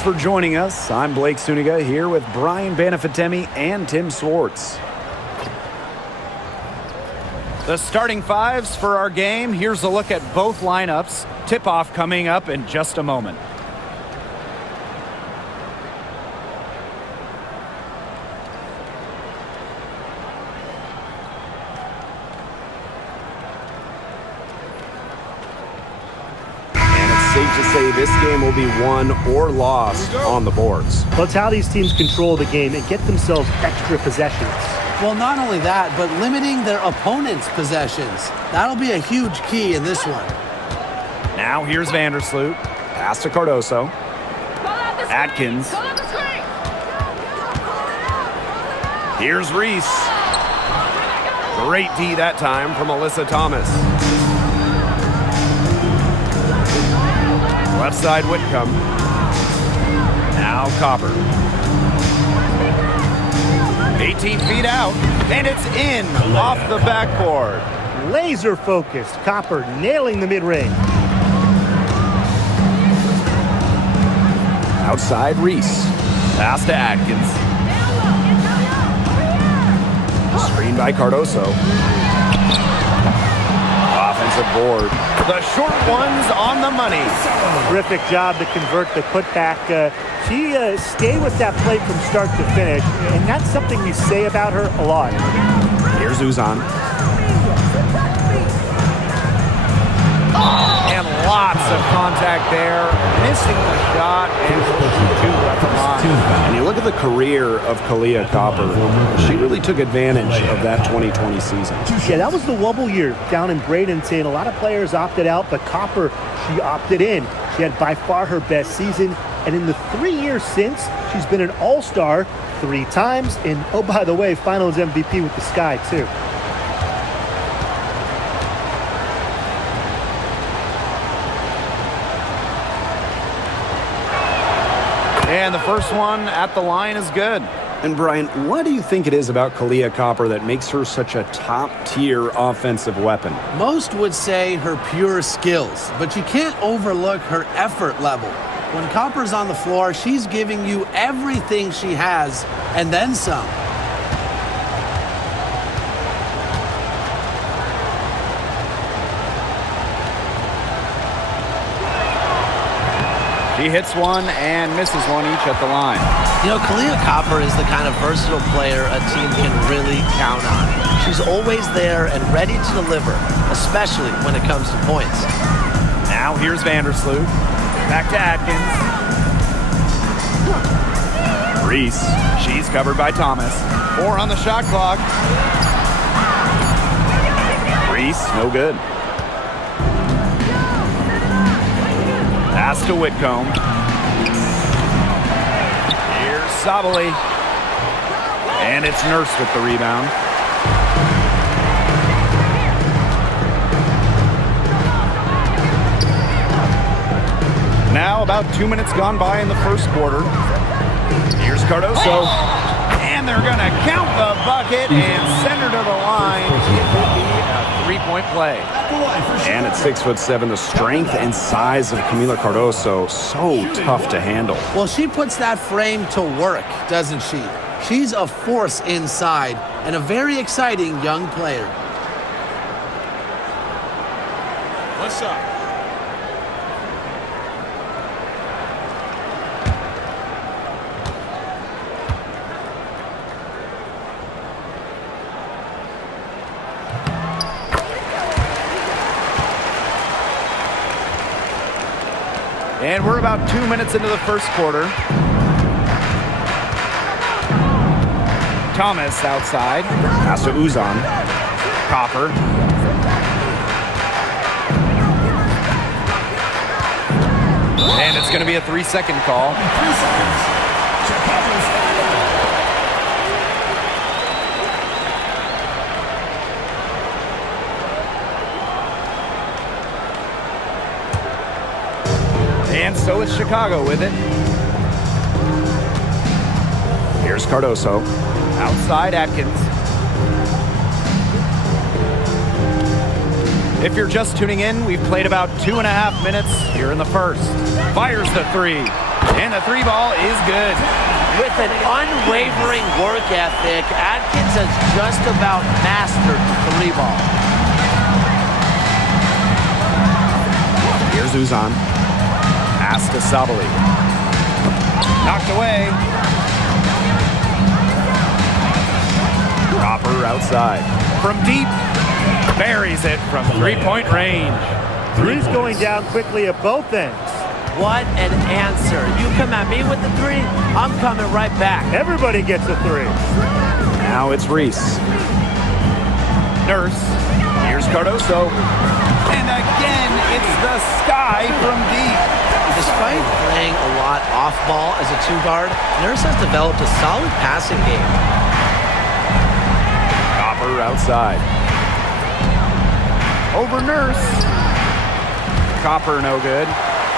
Thanks for joining us. I'm Blake Suniga here with Brian Banafitemi and Tim Swartz. The starting fives for our game. Here's a look at both lineups. Tip-off coming up in just a moment. Safe to say this game will be won or lost on the boards. Well, it's how these teams control the game and get themselves extra possessions. Well, not only that, but limiting their opponent's possessions. That'll be a huge key in this one. Now here's Vandersloot. Pass to Cardoso. Atkins. Here's Reese. Great D that time from Alyssa Thomas. Left side Whitcomb. Now Copper. 18 feet out, and it's in off the backboard. Laser focused. Copper nailing the mid-range. Outside Reese. Pass to Atkins. Screen by Cardoso. Offensive board. The short one's on the money. Terrific job to convert the putback. She stayed with that play from start to finish, and that's something you say about her a lot. Here's Uzan. And lots of contact there. Missing the shot, and two at the line. And you look at the career of Kahleah Copper. She really took advantage of that 2020 season. Yeah, that was the wobble year down in Bradenton. A lot of players opted out, but Copper, she opted in. She had by far her best season. And in the 3 years since, she's been an all-star 3 times. And, oh, by the way, finals MVP with the Sky, too. And the first one at the line is good. And Brian, what do you think it is about Kahleah Copper that makes her such a top-tier offensive weapon? Most would say her pure skills, but you can't overlook her effort level. When Copper's on the floor, she's giving you everything she has and then some. She hits one and misses one each at the line. You know, Kahleah Copper is the kind of versatile player a team can really count on. She's always there and ready to deliver, especially when it comes to points. Now here's Vandersloot. Back to Atkins. Reese. She's covered by Thomas. 4 on the shot clock. Reese, no good. Pass to Whitcomb. Here's Sabali. And it's Nurse with the rebound. Now about 2 minutes gone by in the first quarter. Here's Cardoso. And they're going to count the bucket and send her to the line. It will be a 3-point play. And at 6'7", the strength and size of Kamilla Cardoso, so tough to handle. Well, she puts that frame to work, doesn't she? She's a force inside and a very exciting young player. What's up? And we're about 2 minutes into the first quarter. Thomas outside. Pass to Uzan. Copper. And it's going to be a 3-second call. 3 seconds. Check out this. And so is Chicago with it. Here's Cardoso. Outside Atkins. If you're just tuning in, we've played about 2.5 minutes here in the first. Fires the 3. And the three ball is good. With an unwavering work ethic, Atkins has just about mastered the three ball. Here's Uzan. Pass to Sabali. Knocked away. Copper outside. From deep. Buries it from three-point range. Three's going down quickly at both ends. What an answer. You come at me with the three, I'm coming right back. Everybody gets a three. Now it's Reese. Nurse. Here's Cardoso. And again, it's the sky from deep. Despite playing a lot off ball as a two-guard, Nurse has developed a solid passing game. Copper outside. Over Nurse. Copper no good.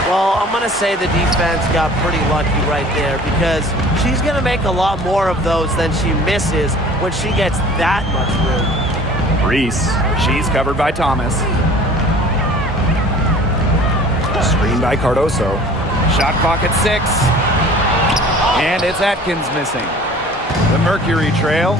Well, I'm going to say the defense got pretty lucky right there because she's going to make a lot more of those than she misses when she gets that much room. Reese. She's covered by Thomas. Screen by Cardoso. Shot clock at 6. And it's Atkins missing. The Mercury trail.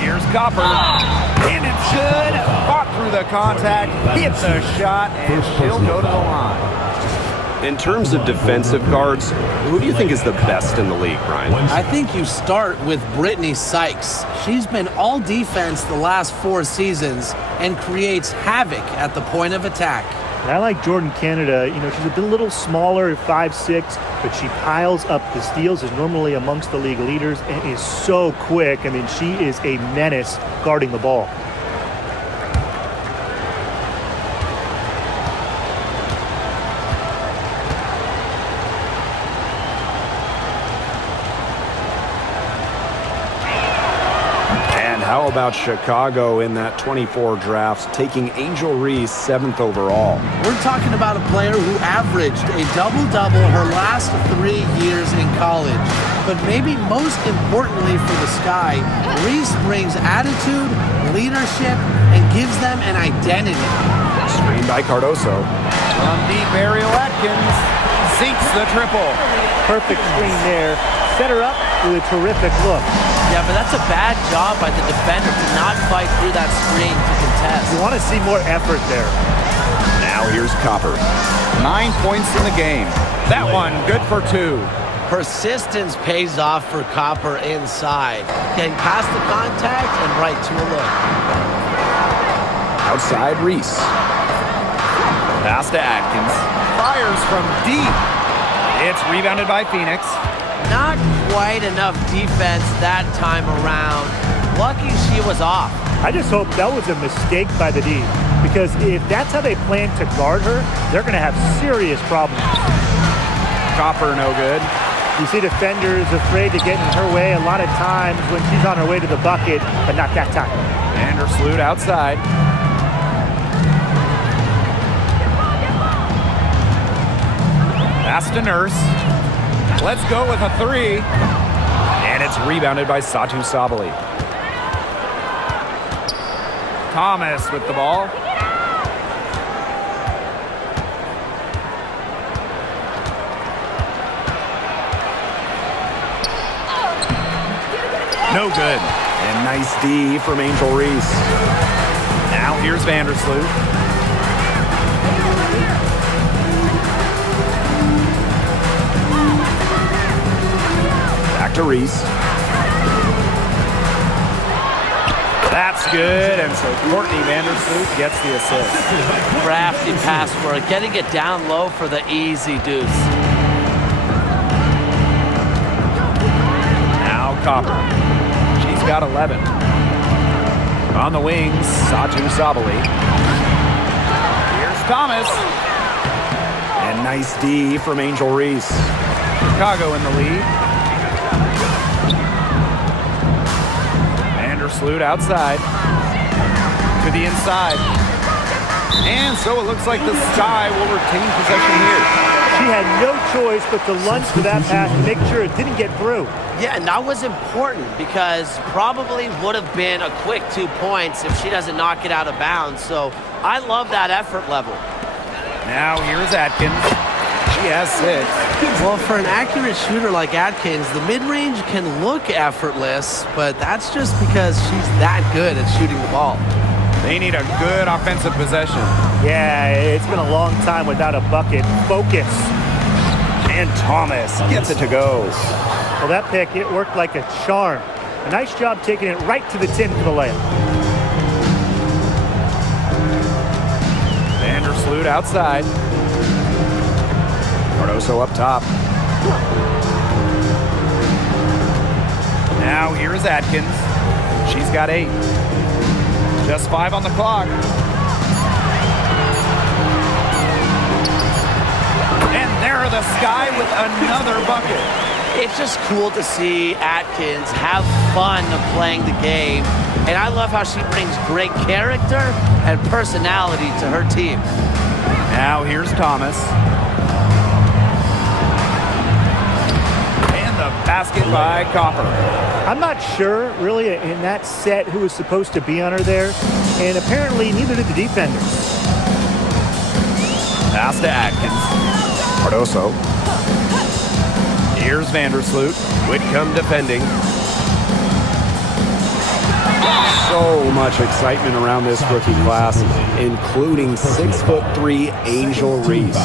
Here's Copper. And it's good. Fought through the contact. Hit the shot. And she'll go to the line. In terms of defensive guards, who do you think is the best in the league, Brian? I think you start with Brittany Sykes. She's been all defense the last 4 seasons and creates havoc at the point of attack. And I like Jordan Canada. You know, she's a little smaller at 5'6", but she piles up the steals, is normally amongst the league leaders, and is so quick. I mean, she is a menace guarding the ball. How about Chicago in that 24 draft, taking Angel Reese 7th overall? We're talking about a player who averaged a double-double her last 3 years in college. But maybe most importantly for the Sky, Reese brings attitude, leadership, and gives them an identity. Screen by Cardoso. From deep, Ariel Atkins sinks the triple. Perfect screen there. Set her up with a terrific look. Yeah, but that's a bad job by the defender to not fight through that screen to contest. You want to see more effort there. Now here's Copper. 9 points in the game. That one good for 2. Persistence pays off for Copper inside. Getting past the contact and right to a look. Outside Reese. Pass to Atkins. Fires from deep. It's rebounded by Phoenix. Not quite enough defense that time around. Lucky she was off. I just hope that was a mistake by the D, because if that's how they plan to guard her, they're going to have serious problems. Copper no good. You see defenders afraid to get in her way a lot of times when she's on her way to the bucket, but not that time. Vandersloot outside. Pass to Nurse. Let's go with a 3. And it's rebounded by Satu Sabali. Thomas with the ball. No good. And nice D from Angel Reese. Now here's Vandersloot. To Reese. That's good, and so Courtney Vandersloot gets the assist. Crafty pass work, getting it down low for the easy deuce. Now Copper. She's got 11. On the wings, Satu Sabali. Here's Thomas. And nice D from Angel Reese. Chicago in the lead. Vandersloot outside to the inside. And so it looks like the Sky will retain possession here. She had no choice but to lunge for that pass to make sure it didn't get through. Yeah, and that was important because probably would have been a quick 2 points if she doesn't knock it out of bounds. So I love that effort level. Now here's Atkins. He has 6. Well, for an accurate shooter like Atkins, the mid-range can look effortless, but that's just because she's that good at shooting the ball. They need a good offensive possession. Yeah, it's been a long time without a bucket. Focus. And Thomas gets it to go. Well, that pick, it worked like a charm. A nice job taking it right to the tin for the layup. Vandersloot outside. Cardoso up top. Now here's Atkins. She's got 8. Just 5 on the clock. And there the Sky with another bucket. It's just cool to see Atkins have fun playing the game. And I love how she brings great character and personality to her team. Now here's Thomas. And the basket by Copper. I'm not sure, really, in that set who was supposed to be on her there. And apparently, neither did the defenders. Pass to Atkins. Cardoso. Here's Vandersloot. Whitcomb defending. So much excitement around this rookie class, including 6'3" Angel Reese.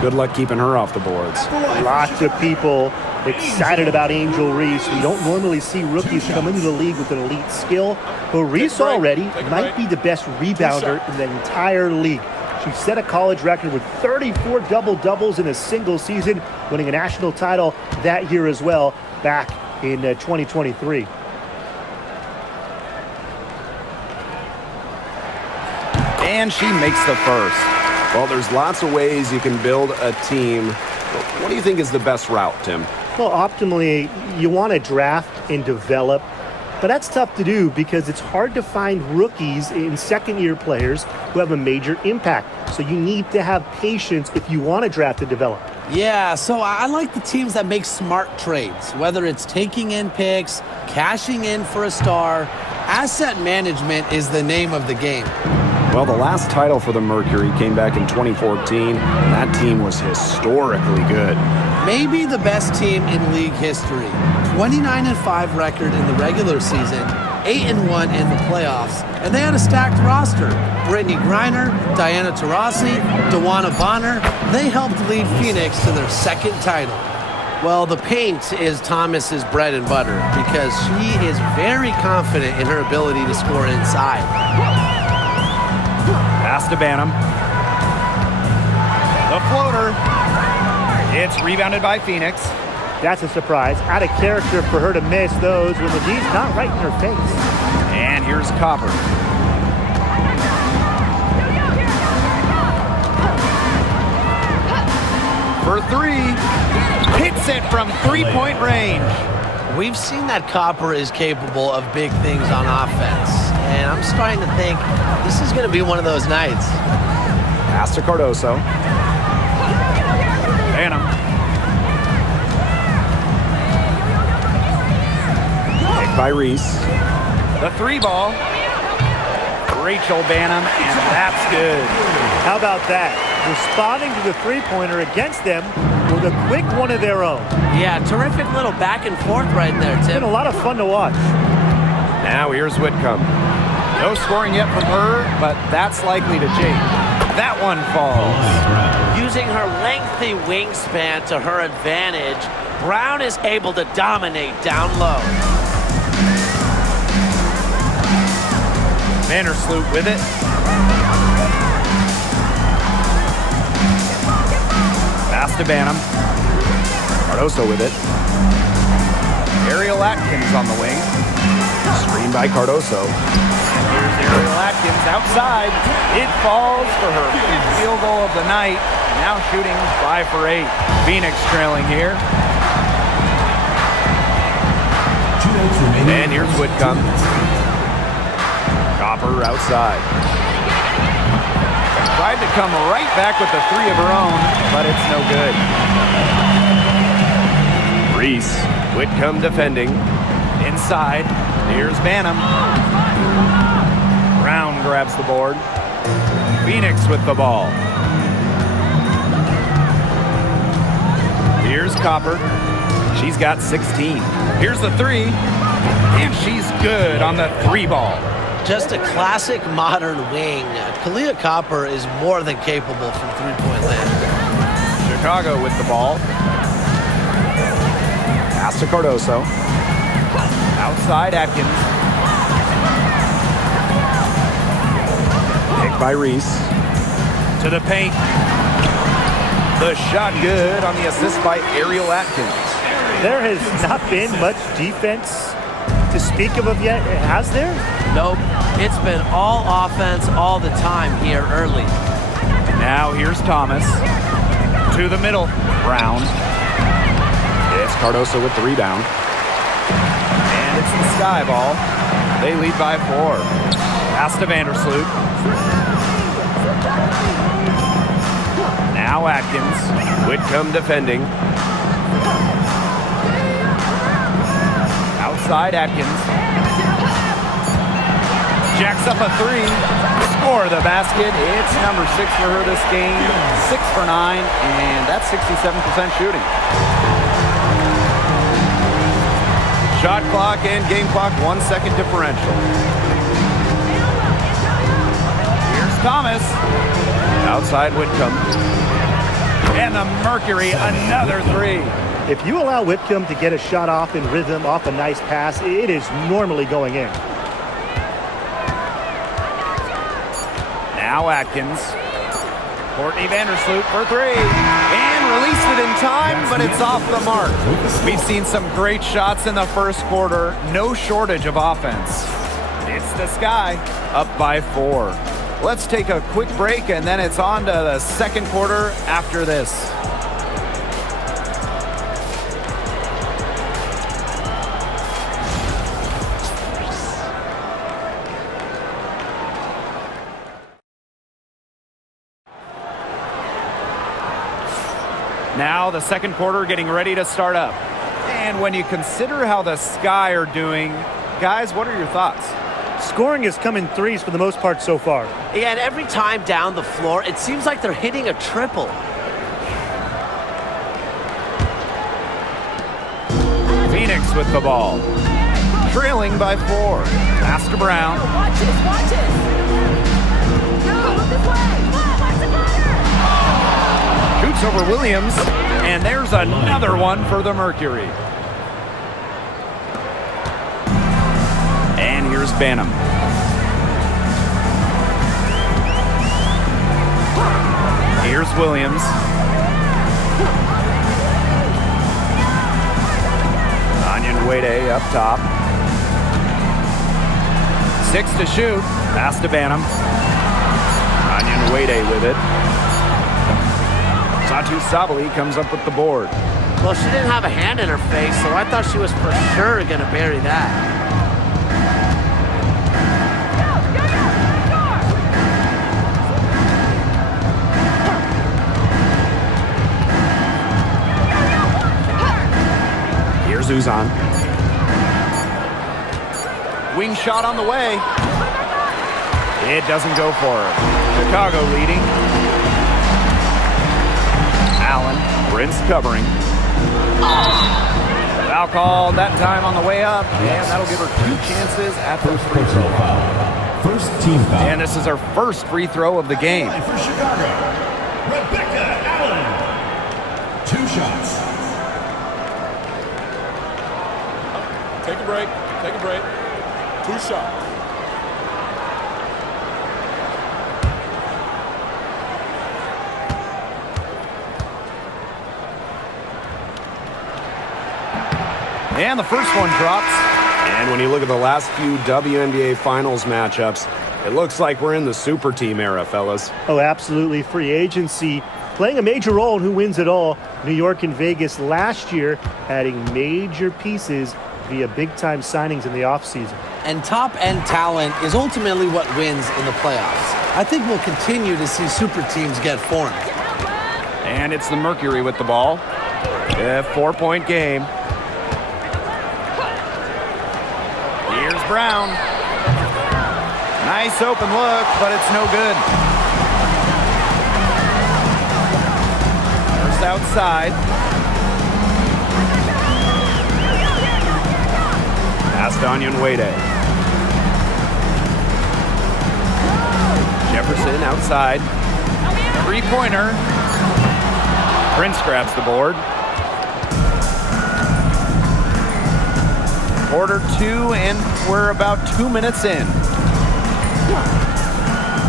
Good luck keeping her off the boards. Lots of people excited about Angel Reese. We don't normally see rookies come into the league with an elite skill, but Reese already might be the best rebounder in the entire league. She set a college record with 34 double-doubles in a single season, winning a national title that year as well, back in 2023. And she makes the first. Well, there's lots of ways you can build a team. What do you think is the best route, Tim? Well, optimally, you want to draft and develop, but that's tough to do because it's hard to find rookies and second-year players who have a major impact. So you need to have patience if you want to draft and develop. Yeah, so I like the teams that make smart trades, whether it's taking in picks, cashing in for a star. Asset management is the name of the game. Well, the last title for the Mercury came back in 2014, and that team was historically good. Maybe the best team in league history. 29-5 record in the regular season, 8-1 in the playoffs, and they had a stacked roster. Brittany Griner, Diana Taurasi, Dewana Bonner, they helped lead Phoenix to their second title. Well, the paint is Thomas's bread and butter because she is very confident in her ability to score inside. Pass to Banham. The floater. It's rebounded by Phoenix. That's a surprise. Out of character for her to miss those when the D's not right in her face. And here's Copper. For 3. Hits it from three-point range. We've seen that Copper is capable of big things on offense. And I'm starting to think this is going to be one of those nights. Pass to Cardoso. Banham. Picked by Reese. The 3 ball. Rachel Banham, and that's good. How about that? Responding to the three-pointer against them with a quick one of their own. Yeah, terrific little back and forth right there, It's Tim. been a lot of fun to watch. Now here's Whitcomb. No scoring yet from her, but that's likely to change. That one falls. Using her lengthy wingspan to her advantage, Brown is able to dominate down low. Vandersloot with it. Pass to Banham. Cardoso with it. Ariel Atkins on the wing. Screen by Cardoso. Here's Ariel Atkins outside. It falls for her fifth field goal of the night. Now shooting 5 for 8. Phoenix trailing here. And here's Whitcomb. Copper outside. Tried to come right back with the 3 of her own, but it's no good. Reese. Whitcomb defending. Inside. Here's Banham. Brown grabs the board. Phoenix with the ball. Here's Copper. She's got 16. Here's the three. And she's good on the three ball. Just a classic modern wing. Kalia Copper is more than capable from three-point land. Chicago with the ball. Pass to Cardoso. Outside Atkins. Picked by Reese. To the paint. The shot good on the assist by Ariel Atkins. There has not been much defense to speak of yet, has there? Nope. It's been all offense all the time here early. Now here's Thomas. To the middle. Brown. It's Cardoso with the rebound. And it's the Sky ball. They lead by 4. Pass to Vandersloot. Now Atkins. Whitcomb defending. Outside Atkins. Jacks up a 3. Score the basket. It's number 6 for her this game. 6 for 9. And that's 67% shooting. Shot clock and game clock 1 second differential. Here's Thomas. Outside Whitcomb. And the Mercury, another 3. If you allow Whitcomb to get a shot off in rhythm, off a nice pass, it is normally going in. Now Atkins. Courtney Vandersloot for 3. And released it in time, but it's off the mark. We've seen some great shots in the first quarter. No shortage of offense. It's the Sky, up by 4. Let's take a quick break, and then it's on to the second quarter after this. Now the second quarter getting ready to start up. And when you consider how the Sky are doing, guys, what are your thoughts? Scoring has come in threes for the most part so far. Yeah, and every time down the floor, it seems like they're hitting a triple. Phoenix with the ball. Trailing by 4. Pass to Brown. Watch this, watch this. No, look this way. Shoots over Williams. And there's another one for the Mercury. And here's Banham. Here's Williams. Onion Wade up top. 6 to shoot. Pass to Banham. Onion Wade with it. Satu Sabali comes up with the board. Well, she didn't have a hand in her face, so I thought she was for sure going to bury that. Here's Uzan. Wing shot on the way. It doesn't go for her. Chicago leading. Allen, Prince covering. Foul called that time on the way up, and that'll give her 2 chances at the free throw. First team foul. And this is her first free throw of the game. For Chicago, Rebecca Allen. 2 shots. Take a break. Take a break. 2 shots. And the first one drops. And when you look at the last few WNBA Finals matchups, it looks like we're in the super team era, fellas. Oh, absolutely. Free agency playing a major role in who wins it all. New York and Vegas last year adding major pieces via big-time signings in the offseason. And top-end talent is ultimately what wins in the playoffs. I think we'll continue to see super teams get formed. And it's the Mercury with the ball. A 4-point game. Here's Brown. Nice open look, but it's no good. First outside. to Onyenwere. Jefferson outside. Three-pointer. Prince grabs the board. Quarter 2, and we're about 2 minutes in.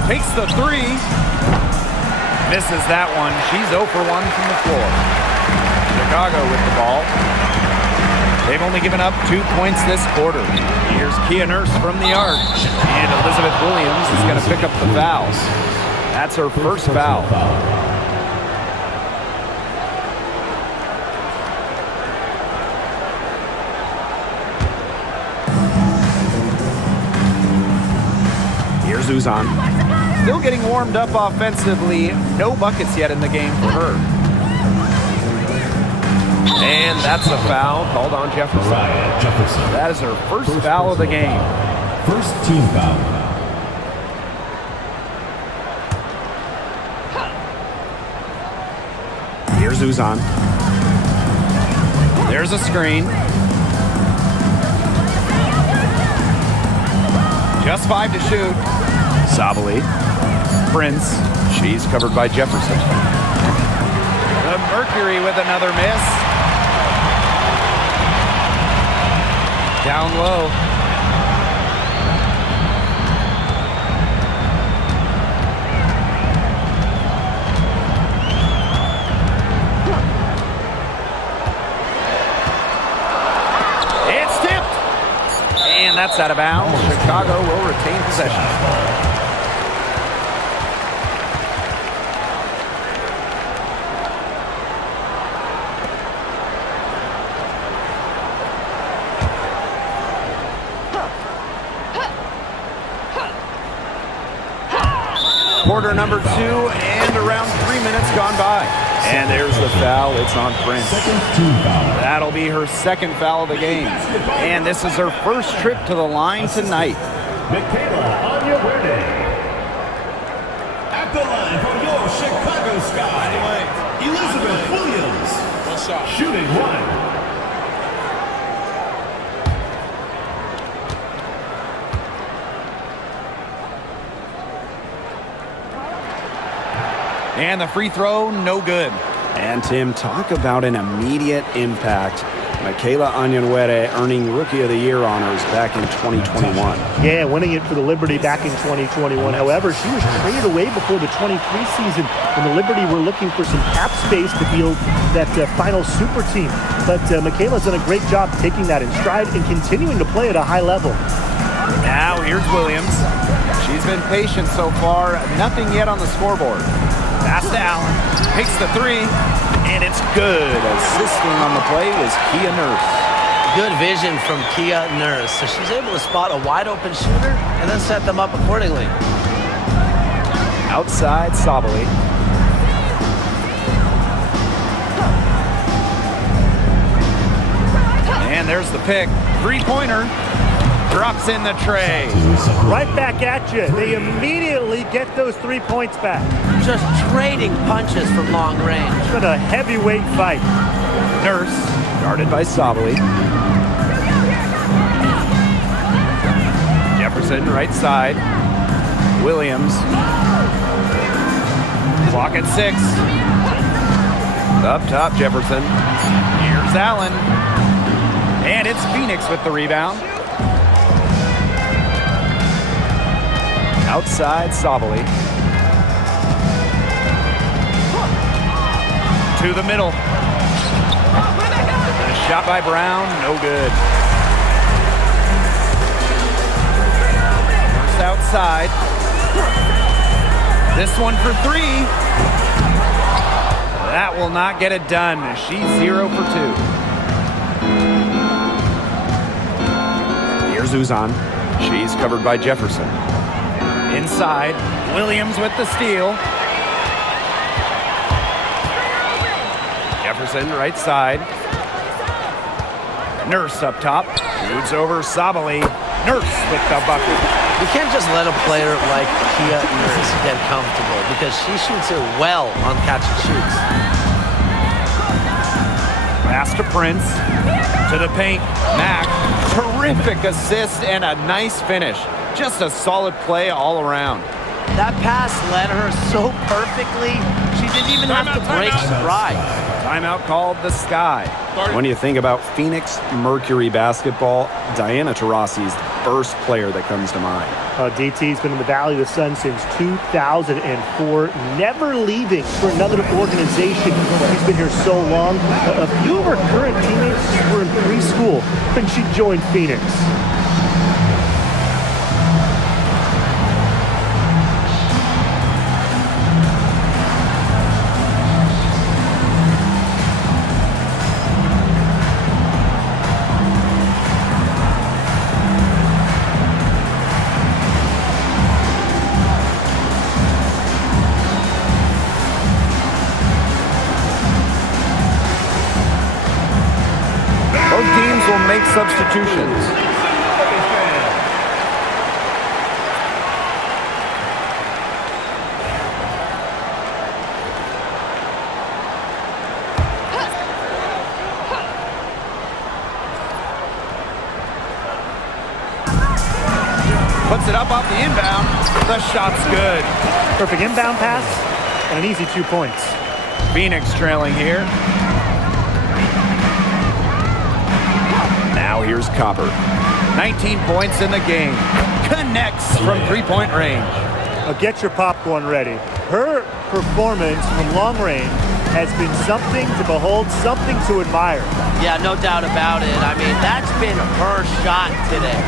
Takes the three. Misses that one. She's 0 for 1 from the floor. Chicago with the ball. They've only given up 2 points this quarter. Here's Kia Nurse from the arc. And Elizabeth Williams is going to pick up the fouls. That's her first foul. Here's Uzan. Still getting warmed up offensively. No buckets yet in the game for her. And that's a foul called on Jefferson. That is her first foul of the game. First team foul. Here's Uzan. There's a screen. Just 5 to shoot. Sabali. Prince. She's covered by Jefferson. The Mercury with another miss. Down low. It's tipped. And that's out of bounds. Chicago will retain possession. Quarter number 2, and around 3 minutes gone by. And there's the foul. It's on Prince. Second team foul. That'll be her second foul of the game. And this is her first trip to the line tonight. Michaela Onyenwere. At the line for your Chicago Sky, Elizabeth Williams. One shot. Shooting 1. And the free throw, no good. And Tim, talk about an immediate impact. Michaela Onyenwere earning Rookie of the Year honors back in 2021. Yeah, winning it for the Liberty back in 2021. However, she was traded away before the 23 season when the Liberty were looking for some cap space to field that final super team. But Michaela's done a great job taking that in stride and continuing to play at a high level. Now here's Williams. She's been patient so far. Nothing yet on the scoreboard. Pass to Allen. Takes the three. And it's good. Assisting on the play was Kia Nurse. Good vision from Kia Nurse. So she's able to spot a wide open shooter and then set them up accordingly. Outside Sabali. And there's the pick. Three-pointer. Drops in the tray. Right back at you. They immediately get those 3 points back. Just trading punches from long range. It's been a heavyweight fight. Nurse, guarded by Sabali. Jefferson, right side. Williams. Clock at 6. Up top, Jefferson. Here's Allen. And it's Phoenix with the rebound. Outside Sabali. To the middle. And a shot by Brown, no good. First outside. This one for 3. That will not get it done. She's 0 for 2. Here's Uzan. She's covered by Jefferson. Inside, Williams with the steal. Jefferson, right side. Nurse up top. Shoots over Sabali. Nurse with the bucket. You can't just let a player like Kia Nurse get comfortable because she shoots it well on catch and shoots. Pass to Prince. To the paint. Mack. Terrific assist and a nice finish. Just a solid play all around. That pass led her so perfectly, she didn't even have to break stride. Timeout called the Sky. When you think about Phoenix Mercury basketball, Diana Taurasi is the first player that comes to mind. DT's been in the Valley of the Sun since 2004, never leaving for another organization. He's been here so long. A few of her current teammates were in preschool when she joined Phoenix. Will make substitutions. Puts it up off the inbound. The shot's good. Perfect inbound pass and an easy 2 points. Phoenix trailing here. Now here's Copper. 19 points in the game. Connects from three-point range. Get your popcorn ready. Her performance from long range has been something to behold, something to admire. Yeah, no doubt about it. I mean, that's been her shot today.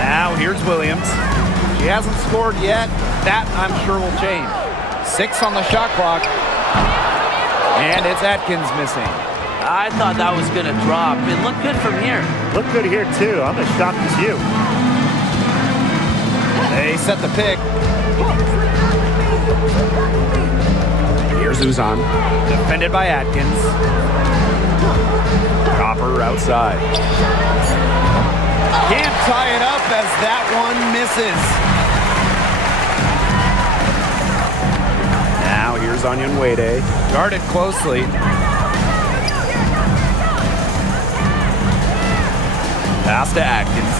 Now here's Williams. She hasn't scored yet. That, I'm sure, will change. 6 on the shot clock. And it's Atkins missing. I thought that was going to drop. It looked good from here. Looked good here, too. I'm as shocked as you. They set the pick. Here's Uzan. Defended by Atkins. Copper outside. Can't tie it up as that one misses. Now here's Onyenwere. Guarded closely. Pass to Atkins.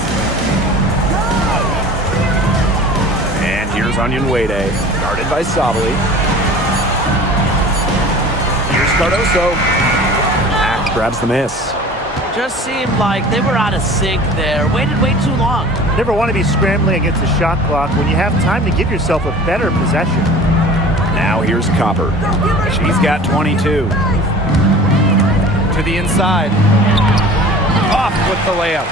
And here's Onyenwere. Guarded by Sabali. Here's Cardoso. Mack grabs the miss. Just seemed like they were out of sync there. Waited way too long. Never want to be scrambling against the shot clock when you have time to give yourself a better possession. Now here's Copper. She's got 22. To the inside. Off with the layup.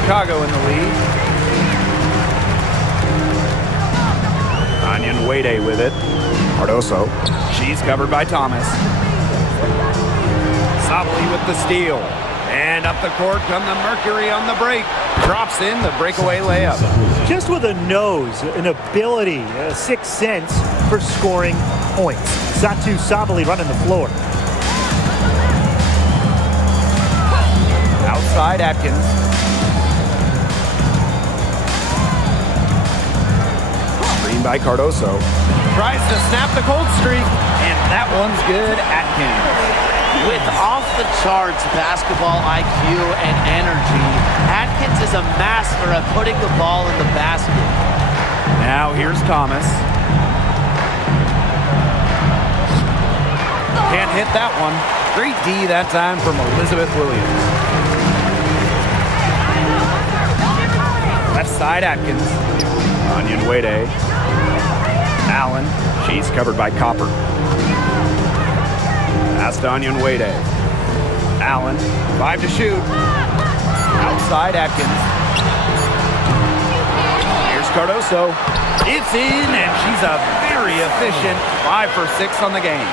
Chicago in the lead. Onyenwere with it. Cardoso. She's covered by Thomas. Sabali with the steal. And up the court come the Mercury on the break. Drops in the breakaway layup. Just with a nose, an ability, a sixth sense for scoring points. Satou Sabali running the floor. Outside Atkins. Screen by Cardoso. Tries to snap the cold streak. And that one's good. Atkins. With off-the-charts basketball IQ and energy, Atkins is a master at putting the ball in the basket. Now here's Thomas. Can't hit that one. Great D that time from Elizabeth Williams. Left side Atkins. Onyenwere. Allen. She's covered by Copper. Pass to Onyenwere. Allen. 5 to shoot. Outside Atkins. Here's Cardoso. It's in, and she's a very efficient 5 for 6 on the game.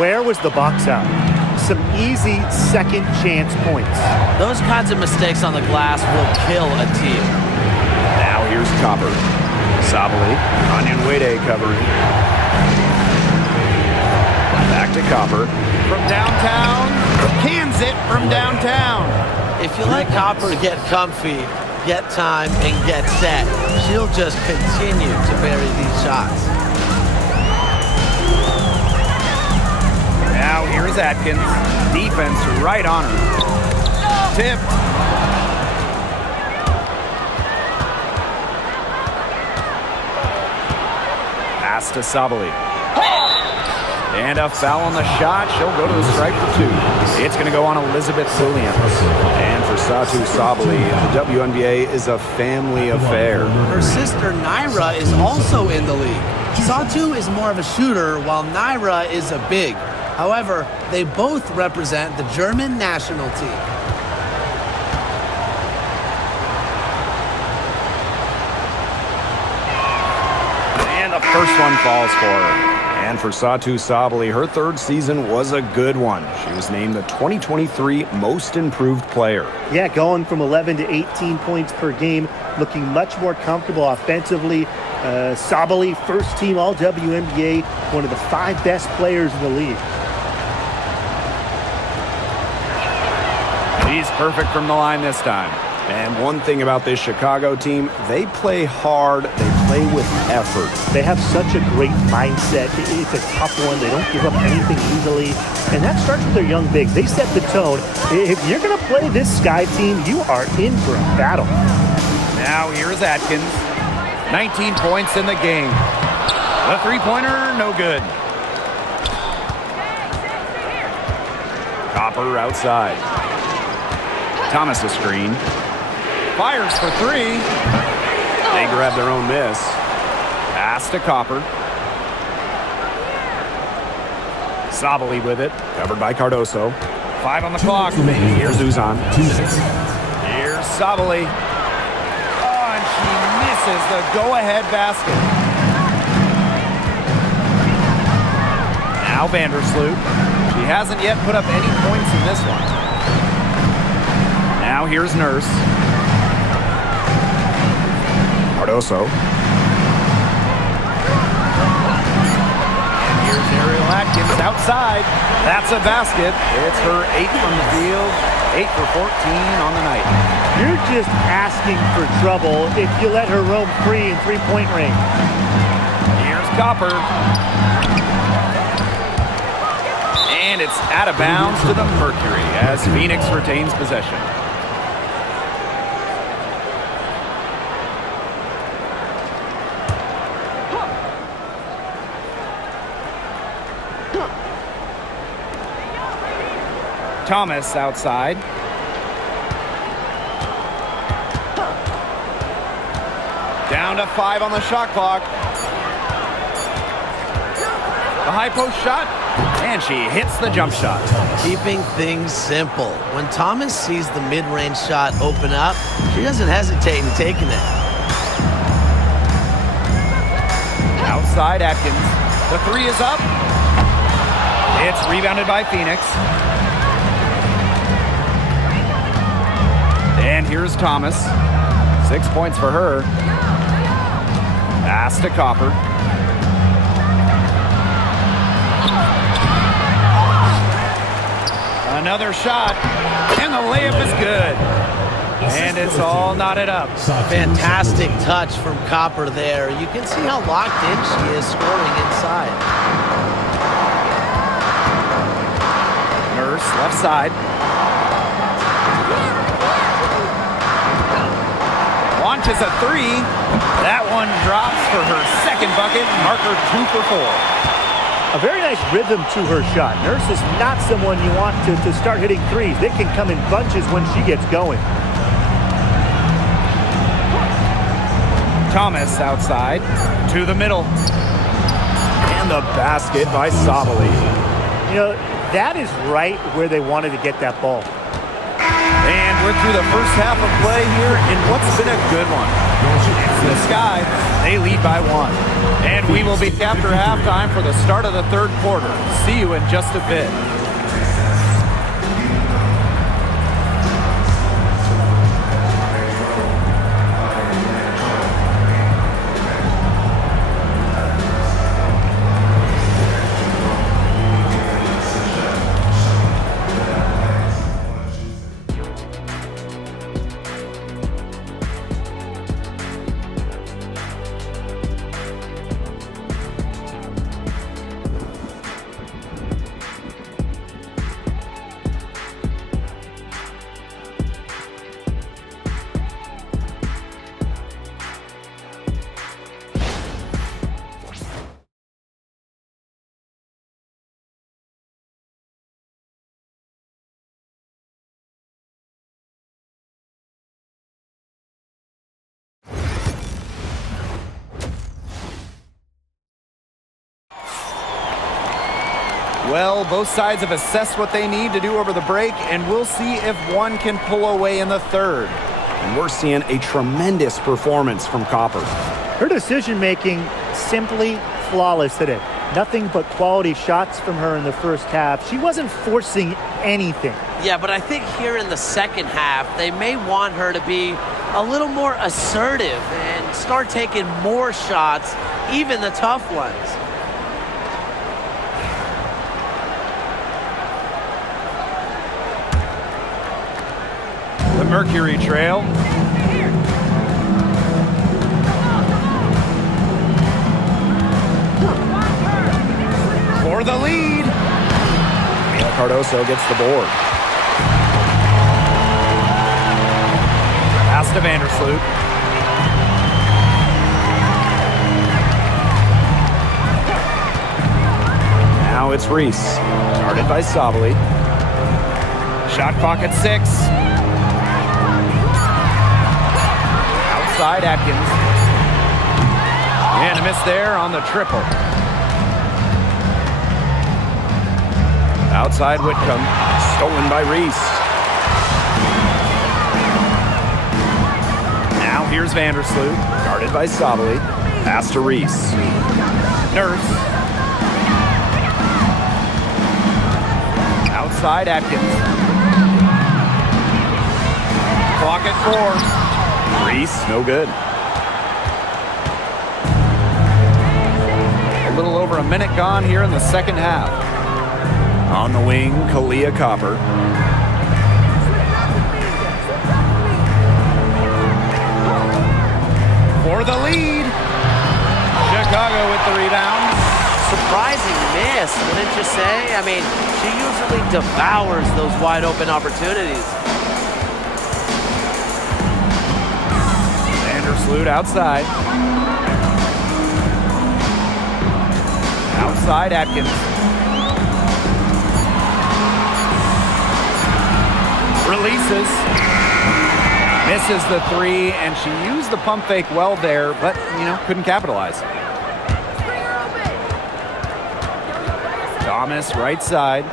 Where was the box out? Some easy second chance points. Those kinds of mistakes on the glass will kill a team. Now here's Copper. Sabali. Onyenwere covering. Back to Copper. From downtown. Cans it from downtown. If you let Copper get comfy, get time, and get set, she'll just continue to bury these shots. Now here's Atkins. Defense right on her. Tipped. Pass to Sabali. And a foul on the shot. She'll go to the strike for 2. It's going to go on Elizabeth Williams. And for Satu Sabali, the WNBA is a family affair. Her sister Naira is also in the league. Satu is more of a shooter, while Naira is a big. However, they both represent the German national team. And the first one falls for her. And for Satu Sabali, her 3rd season was a good one. She was named the 2023 Most Improved Player. Yeah, going from 11 to 18 points per game, looking much more comfortable offensively. Sabali, first team All-WNBA, one of the 5 best players in the league. She's perfect from the line this time. And one thing about this Chicago team, they play hard, they play with effort. They have such a great mindset. It's a tough one. They don't give up anything easily. And that starts with their young bigs. They set the tone. If you're going to play this Sky team, you are in for a battle. Now here's Atkins. 19 points in the game. The three-pointer, no good. Copper outside. Thomas a screen. Fires for 3. They grab their own miss. Pass to Copper. Sabali with it. Covered by Cardoso. 5 on the clock. Here's Uzan. Here's Sabali. Oh, and she misses the go-ahead basket. Now Vandersloot. She hasn't yet put up any points in this one. Now here's Nurse. Cardoso. And here's Ariel Atkins outside. That's a basket. It's her 8th from the field. 8 for 14 on the night. You're just asking for trouble if you let her roam free in three-point range. Here's Copper. And it's out of bounds to the Mercury as Phoenix retains possession. Thomas outside. Down to 5 on the shot clock. The high post shot, and she hits the jump shot. Keeping things simple. When Thomas sees the mid-range shot open up, she doesn't hesitate in taking it. Outside Atkins. The 3 is up. It's rebounded by Phoenix. And here's Thomas. 6 points for her. Pass to Copper. Another shot, and the layup is good. And it's all knotted up. Fantastic touch from Copper there. You can see how locked in she is scoring inside. Nurse, left side. Launches a 3. That one drops for her second bucket. Marker 2 for 4. A very nice rhythm to her shot. Nurse is not someone you want to start hitting threes. They can come in bunches when she gets going. Thomas outside to the middle. And the basket by Sabali. You know, that is right where they wanted to get that ball. And we're through the first half of play here in what's been a good one. It's the Sky. They lead by 1. And we will be after halftime for the start of the 3rd quarter. See you in just a bit. Well, both sides have assessed what they need to do over the break, and we'll see if one can pull away in the third. And we're seeing a tremendous performance from Copper. Her decision-making simply flawless today. Nothing but quality shots from her in the first half. She wasn't forcing anything. Yeah, but I think here in the second half, they may want her to be a little more assertive and start taking more shots, even the tough ones. The Mercury trail. For the lead. Mila Cardoso gets the board. Pass to Vandersloot. Now it's Reese. Guarded by Sabali. Shot clock at 6. Outside Atkins. And a miss there on the triple. Outside Whitcomb. Stolen by Reese. Now here's Vandersloot. Guarded by Sabali. Pass to Reese. Nurse. Outside Atkins. Clock at 4. Reese, no good. A little over a minute gone here in the second half. On the wing, Kalia Copper. For the lead. Chicago with the rebound. Surprising miss, wouldn't you say? I mean, she usually devours those wide open opportunities. Vandersloot outside. Outside Atkins. Releases. Misses the 3, and she used the pump fake well there, but, couldn't capitalize. Thomas, right side.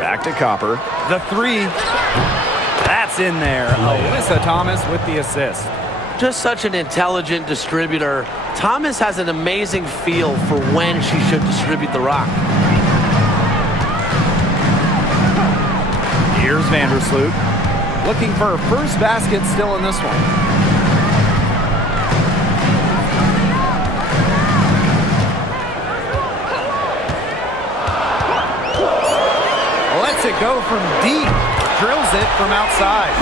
Back to Copper. The 3. That's in there. Alyssa Thomas with the assist. Just such an intelligent distributor. Thomas has an amazing feel for when she should distribute the rock. Here's Vandersloot. Looking for her first basket still in this one. Lets it go from deep. Drills it from outside.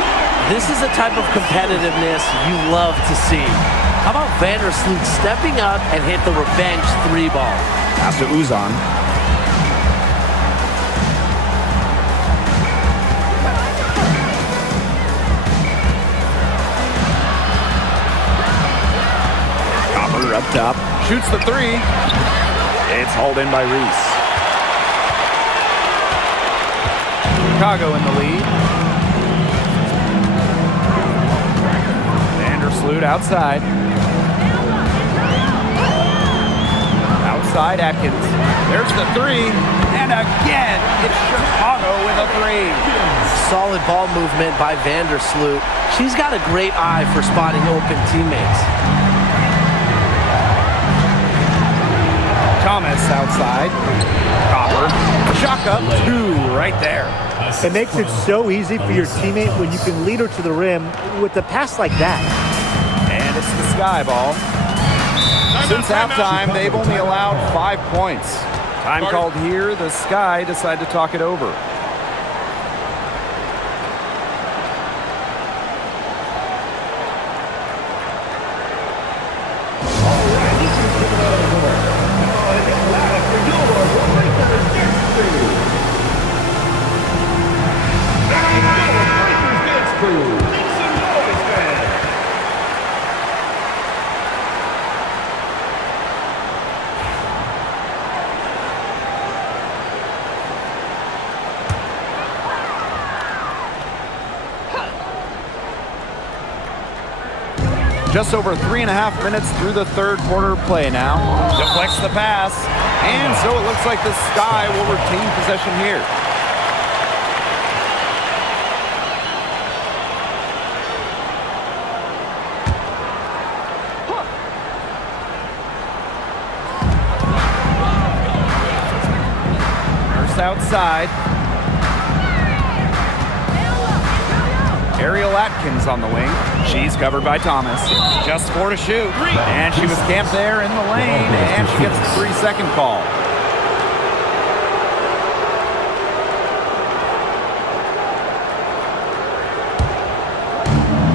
This is the type of competitiveness you love to see. How about Vandersloot stepping up and hit the revenge 3 ball? Pass to Uzan. Copper up top. Shoots the 3. It's hauled in by Reese. Chicago in the lead. Vandersloot outside. Outside Atkins. There's the 3. And again, it's Chicago with a 3. Solid ball movement by Vandersloot. She's got a great eye for spotting open teammates. Thomas outside. Copper. Shock up 2 right there. It makes it so easy for your teammate when you can lead her to the rim with a pass like that. And it's the Sky ball. Since halftime, they've only allowed 5 points. Time called here. The Sky decide to talk it over. Just over 3.5 minutes through the third quarter play now. Deflects the pass. And so it looks like the Sky will retain possession here. Nurse outside. Ariel Atkins on the wing. She's covered by Thomas. Just 4 to shoot. And she was camped there in the lane, and she gets the 3-second call.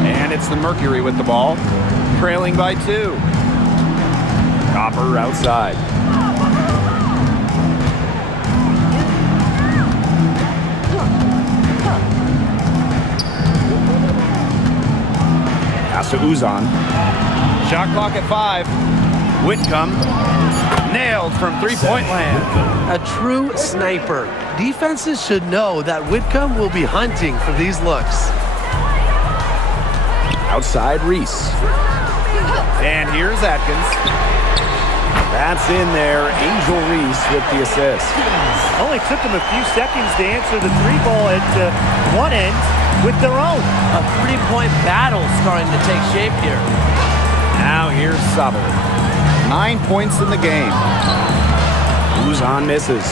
And it's the Mercury with the ball, trailing by 2. Copper outside. Pass to Uzan. Shot clock at 5. Whitcomb nailed from three-point land. A true sniper. Defenses should know that Whitcomb will be hunting for these looks. Outside Reese. And here's Atkins. That's in there. Angel Reese with the assist. Only took them a few seconds to answer the 3-ball at one end with their own. A 3-point battle starting to take shape here. Now here's Sabal. 9 points in the game. Uzan misses.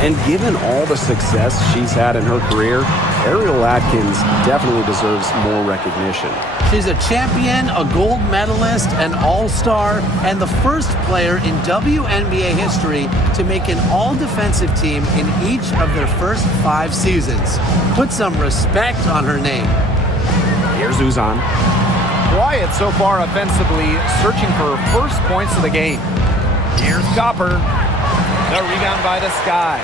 And given all the success she's had in her career, Ariel Atkins definitely deserves more recognition. She's a champion, a gold medalist, an all-star, and the first player in WNBA history to make an all-defensive team in each of their first 5 seasons. Put some respect on her name. Here's Uzan. Quiet so far offensively, searching for first points of the game. Here's Copper. The rebound by the Sky.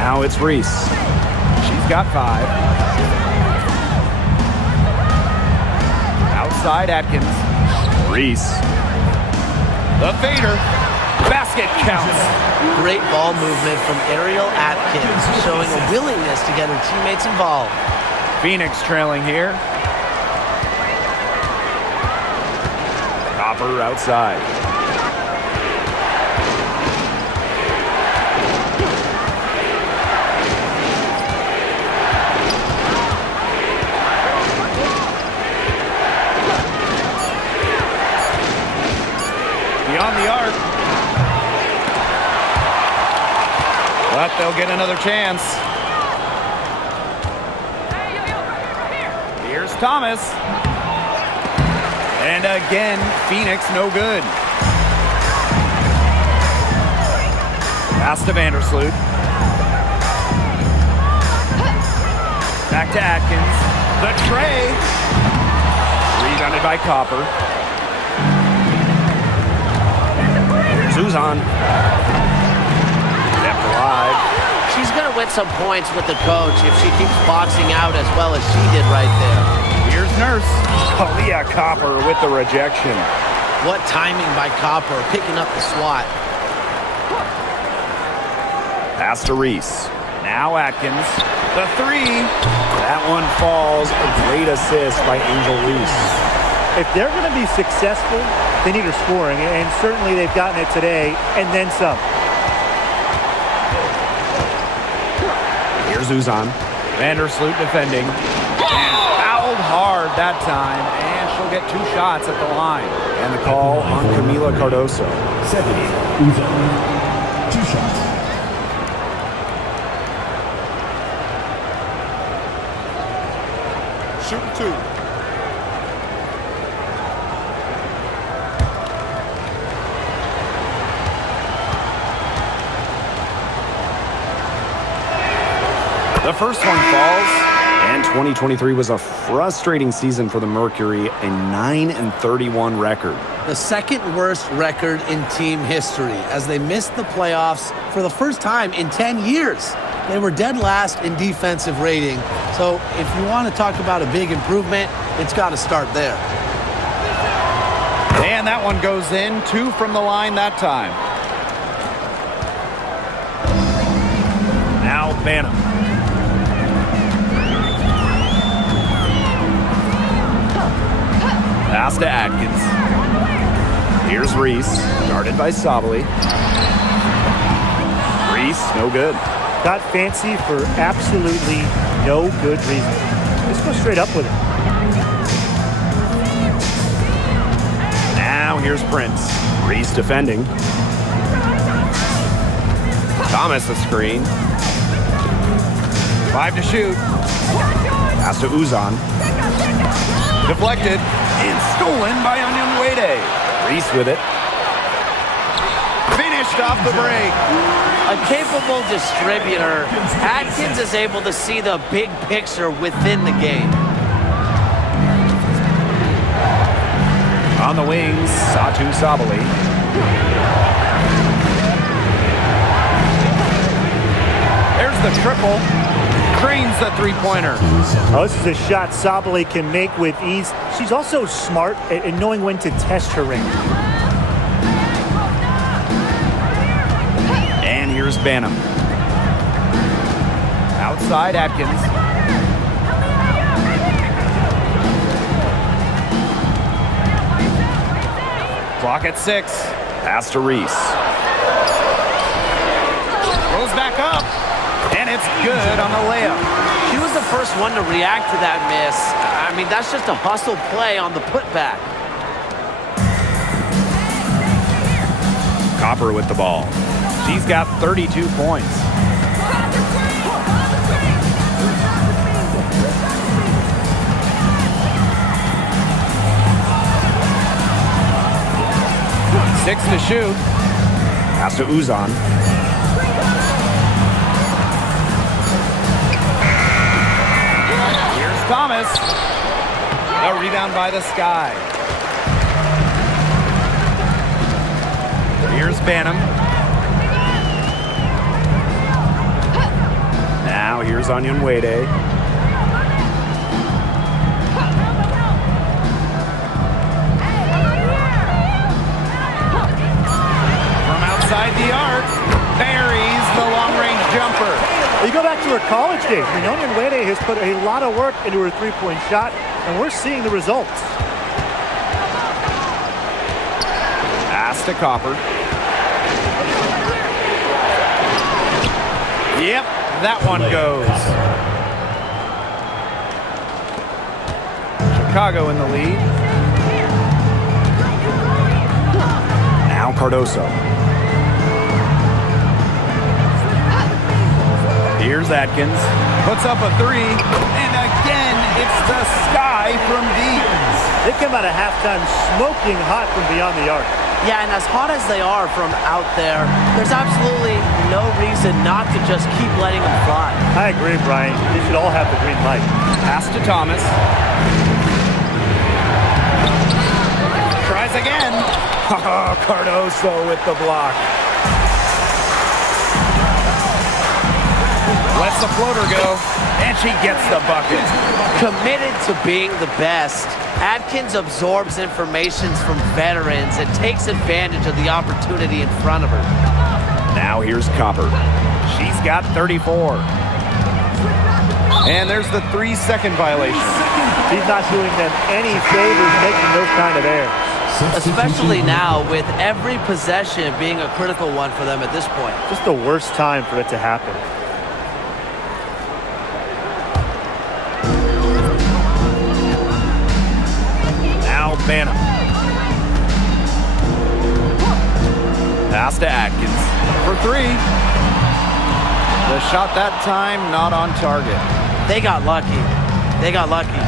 Now it's Reese. She's got 5. Outside Atkins. Reese. The fader. Basket counts. Great ball movement from Ariel Atkins, showing a willingness to get her teammates involved. Phoenix trailing here. Copper outside. Beyond the arc. But they'll get another chance. Here's Thomas. And again, Phoenix no good. Pass to Vandersloot. Back to Atkins. The tray. Rebounded by Copper. Here's Uzan. Kept alive. She's going to win some points with the coach if she keeps boxing out as well as she did right there. Here's Nurse. Kalia Copper with the rejection. What timing by Copper, picking up the swat. Pass to Reese. Now Atkins. The 3. That one falls. A great assist by Angel Reese. If they're going to be successful, they need her scoring, and certainly they've gotten it today, and then some. Here's Uzan. Vandersloot defending. And fouled hard that time, and she'll get 2 shots at the line. And the call on Camila Cardoso. 7, Uzan. 2 shots. Shooting 2. The first one falls. And 2023 was a frustrating season for the Mercury, a 9-31 record. The second worst record in team history as they missed the playoffs for the first time in 10 years. They were dead last in defensive rating. So if you want to talk about a big improvement, it's got to start there. And that one goes in. 2 from the line that time. Now Banham. Pass to Atkins. Here's Reese, guarded by Sabali. Reese, no good. Got fancy for absolutely no good reason. Just go straight up with it. Now here's Prince. Reese defending. Thomas a screen. 5 to shoot. Pass to Uzan. Deflected and stolen by Onyenwere. Reese with it. Finished off the break. A capable distributor, Atkins is able to see the big picture within the game. On the wings, Satu Sabali. There's the triple. Cranes the three-pointer. Oh, this is a shot Sabali can make with ease. She's also smart at knowing when to test her range. And here's Banham. Outside Atkins. Clock at 6. Pass to Reese. Goes back up. And it's good on the layup. She was the first one to react to that miss. I mean, that's just a hustle play on the putback. Copper with the ball. She's got 32 points. Six to shoot. Pass to Uzan. Here's Thomas. A rebound by the Sky. Here's Banham. Now here's Onyenwere. From outside the arc, buries the long-range jumper. You go back to her college days. Onyenwere has put a lot of work into her three-point shot, and we're seeing the results. Pass to Copper. Yep, that one goes. Chicago in the lead. Now Cardoso. Here's Atkins. Puts up a three, and again, it's the Sky from deep. They come out of halftime smoking hot from beyond the arc. Yeah, and as hot as they are from out there, there's absolutely no reason not to just keep letting them fly. I agree, Brian. They should all have the green light. Pass to Thomas. Tries again. Cardoso with the block. Lets the floater go, and she gets the bucket. Committed to being the best, Atkins absorbs information from veterans and takes advantage of the opportunity in front of her. Now here's Copper. She's got 34. And there's the 3-second violation. He's not doing them any favors making those kind of errors. Especially now with every possession being a critical one for them at this point. Just the worst time for it to happen. Now Banham. Pass to Atkins. For 3. The shot that time not on target. They got lucky. They got lucky.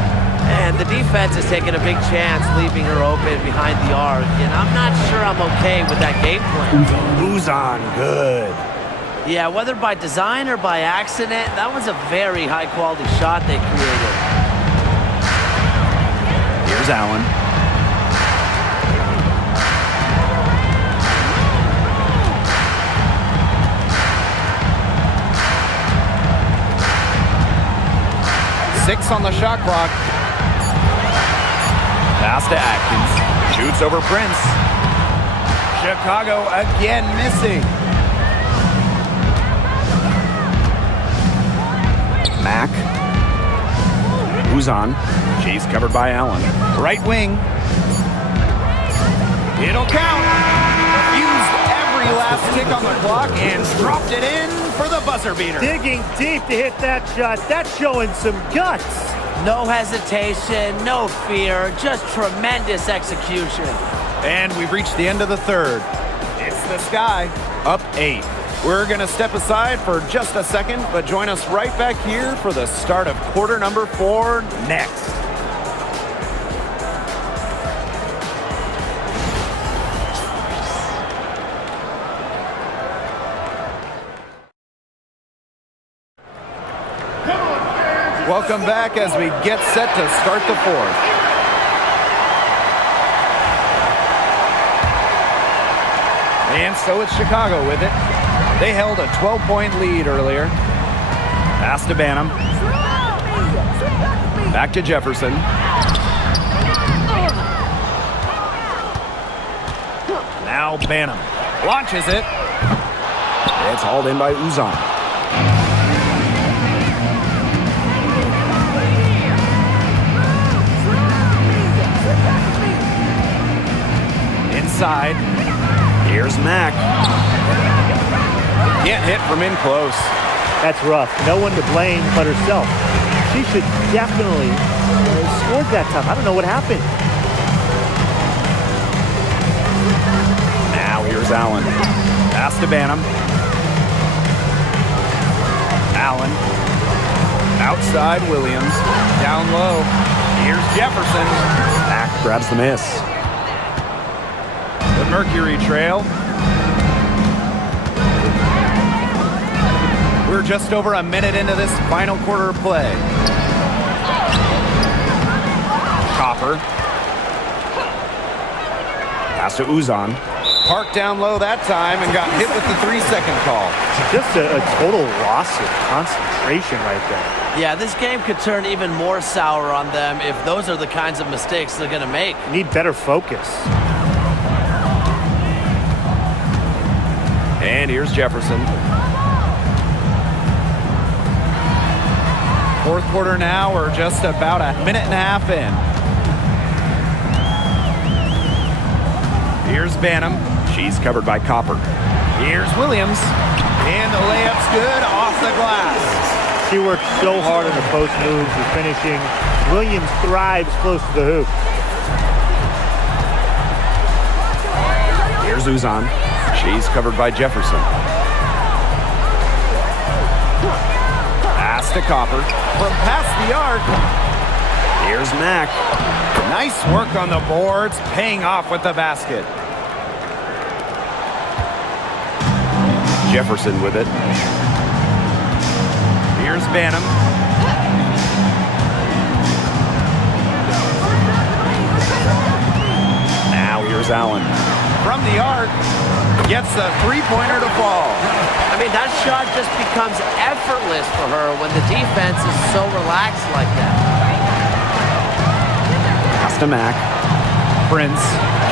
And the defense is taking a big chance leaving her open behind the arc. And I'm not sure I'm okay with that game plan. Uzan, good. Yeah, whether by design or by accident, that was a very high-quality shot they created. Here's Allen. Six on the shot clock. Pass to Atkins. Shoots over Prince. Chicago again missing. Mack. Uzan. She's covered by Allen. Right wing. It'll count. Used every last tick on the clock and dropped it in for the buzzer beater. Digging deep to hit that shot. That's showing some guts. No hesitation, no fear, just tremendous execution. And we've reached the end of the third. It's the Sky, up 8. We're going to step aside for just a second, but join us right back here for the start of quarter number 4 next. Welcome back as we get set to start the 4th. And so it's Chicago with it. They held a 12-point lead earlier. Pass to Banham. Back to Jefferson. Now Banham launches it. It's hauled in by Uzan. Inside. Here's Mack. Can't hit from in close. That's rough. No one to blame but herself. She should definitely have scored that time. I don't know what happened. Now here's Allen. Pass to Banham. Allen. Outside Williams. Down low. Here's Jefferson. Mack grabs the miss. The Mercury trail. We're just over a minute into this final quarter of play. Copper. Pass to Uzan. Parked down low that time and got hit with the 3-second call. Just a total loss of concentration right there. Yeah, this game could turn even more sour on them if those are the kinds of mistakes they're going to make. Need better focus. And here's Jefferson. 4th quarter now. We're just about a minute and a half in. Here's Banham. She's covered by Copper. Here's Williams. And the layup's good off the glass. She worked so hard on the post moves and finishing. Williams thrives close to the hoop. Here's Uzan. She's covered by Jefferson. Pass to Copper. From past the arc. Here's Mack. Nice work on the boards, paying off with the basket. Jefferson with it. Here's Banham. Now here's Allen. From the arc, gets a 3-pointer to fall. I mean, that shot just becomes effortless for her when the defense is so relaxed like that. Pass to Mack. Prince.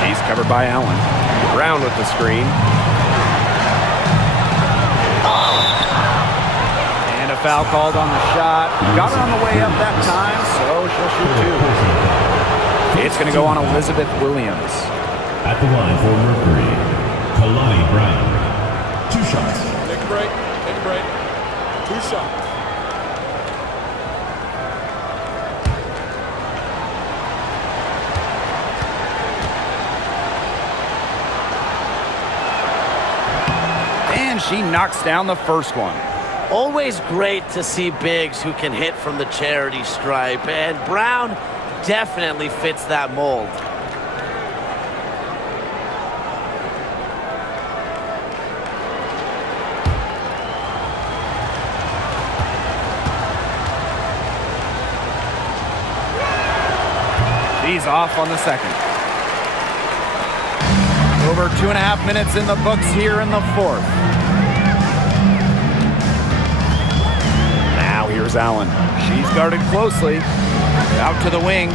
She's covered by Allen. Brown with the screen. And a foul called on the shot. Got her on the way up that time, so she'll shoot 2. It's going to go on Elizabeth Williams. At the line for Mercury, Kalani Brown. 2 shots. Take a break. Take a break. 2 shots. And she knocks down the first one. Always great to see bigs who can hit from the charity stripe, and Brown definitely fits that mold. She's off on the second. Over 2.5 minutes in the books here in the 4th. Now here's Allen. She's guarded closely. Out to the wing.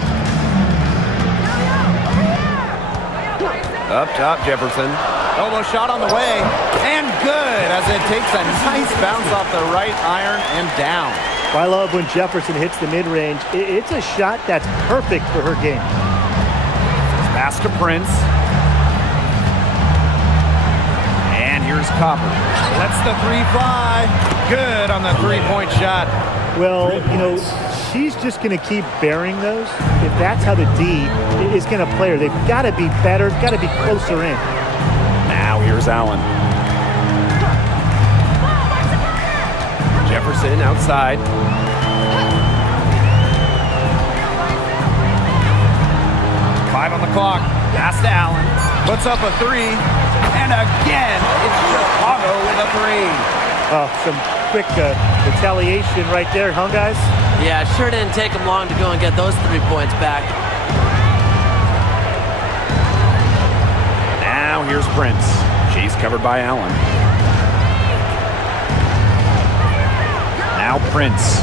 Up top, Jefferson. Elbow shot on the way. And good as it takes a nice bounce off the right iron and down. I love when Jefferson hits the mid-range. It's a shot that's perfect for her game. Pass to Prince. Here's Copper. Lets the three fly. Good on the three-point shot. Well, you know, she's just going to keep bearing those. If that's how the D is going to play her, they've got to be better, got to be closer in. Now here's Allen. Jefferson outside. Five on the clock. Pass to Allen. Puts up a three. And again, it's Chicago with a three. Oh, some quick retaliation right there, huh, guys? Yeah, sure didn't take them long to go and get those 3 points back. Now here's Prince. She's covered by Allen. Now Prince.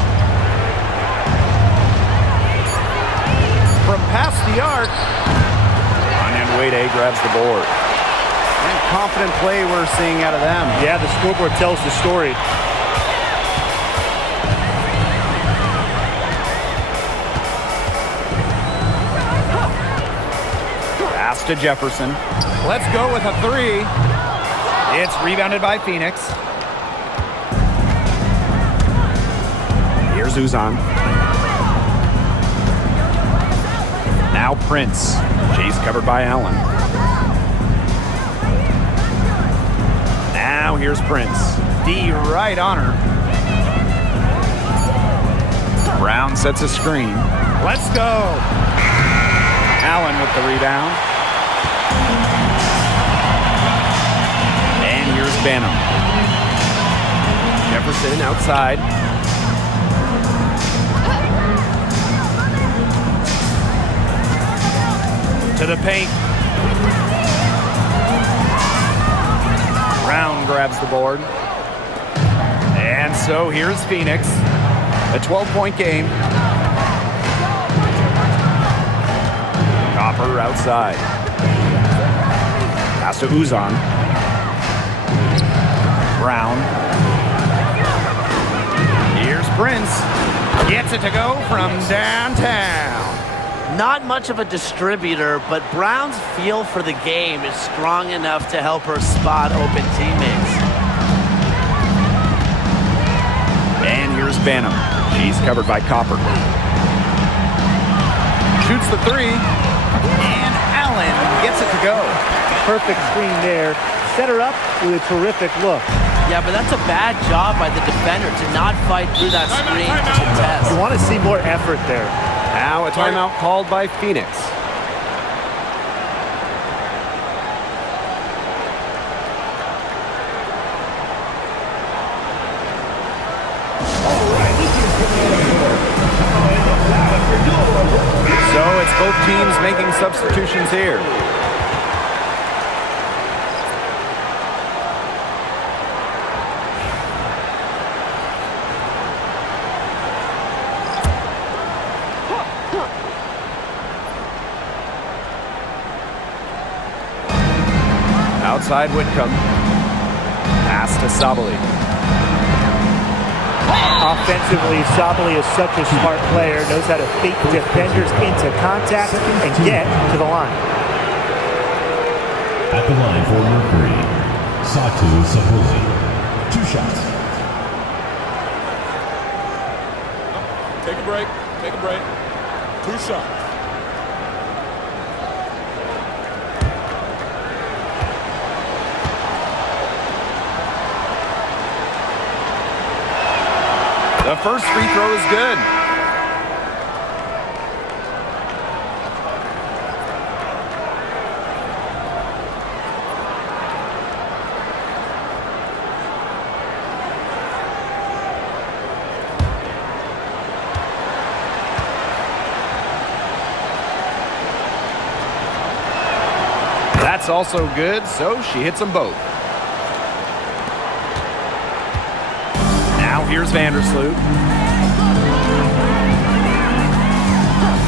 From past the arc. And Wade grabs the board. And confident play we're seeing out of them. Yeah, the scoreboard tells the story. Pass to Jefferson. Let's go with a three. It's rebounded by Phoenix. Here's Uzan. Now Prince. She's covered by Allen. Now here's Prince. D right on her. Brown sets a screen. Let's go. Allen with the rebound. And here's Banham. Jefferson outside. To the paint. Brown grabs the board. And so here's Phoenix. A 12-point game. Copper outside. Pass to Uzan. Brown. Here's Prince. Gets it to go from downtown. Not much of a distributor, but Brown's feel for the game is strong enough to help her spot open teammates. And here's Banham. She's covered by Copper. Shoots the three. And Allen gets it to go. Perfect screen there. Set her up with a terrific look. Yeah, but that's a bad job by the defender to not fight through that screen to contest. You want to see more effort there. Now a timeout called by Phoenix. So it's both teams making substitutions here. Outside Whitcomb. Pass to Sabali. Offensively, Sabali is such a smart player, knows how to fake defenders into contact and get to the line. At the line for Mercury, Satu Sabuli. 2 shots. Take a break. Take a break. 2 shots. The first free throw is good. That's also good, so she hits them both. Now here's Vandersloot.